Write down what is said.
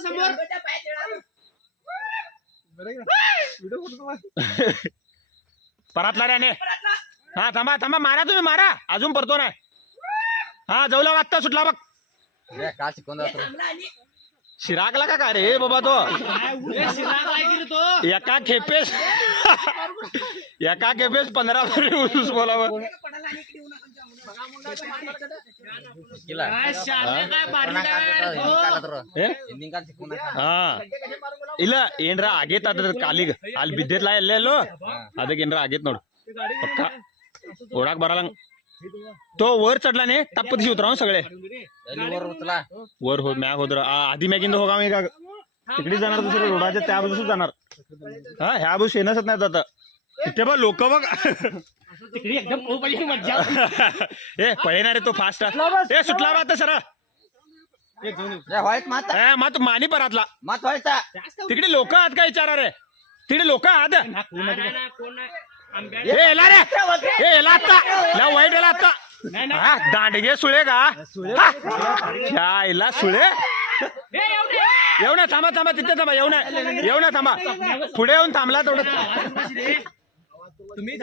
समोर परतला रे हा थांबा थांबा मारा तुम्ही मारा अजून परतो नाही हा जवला वाजता सुटला बघ का शिकवून शिराकला का काय रे बाबा तो एका खेपेस 15 ऊस बोलावं ಇಲ್ಲ ಏನ್ರ ಆಗೇತ ಅದ್ರ ಕಾಲಿಗ ಅಲ್ಲಿ ಬಿದ್ದಿರ್ಲ ಎಲ್ಲೆಲ್ಲೋ ಅದಕ್ಕೆ ಏನ್ರ ಆಗೇತ್ ನೋಡು ಪಕ್ಕ ಓಡಾಕ್ ಬರಲ್ಲ तो वर चढला ने टप्प दिशी उतराव सगळे वर हो म्याग होत आधी मॅगिंद हो का तिकडे जाणार दुसरं रोडाच्या त्या बाजूस जाणार हा ह्या बाजूस येणंच नाही आता इथे बघ लोक बघ एकदम ए पळेणार रे तो फास्ट ए सुटला बा आता सर मत मानी परातला तिकडे लोक आहात का विचारा रे तिकडे लोक आहात वाईट आता दांडगे सुळे का सुळे येऊ ना थांबा थांबा तिथे थांबा येऊ ना थांबा पुढे येऊन थांबला तेवढं तुम्ही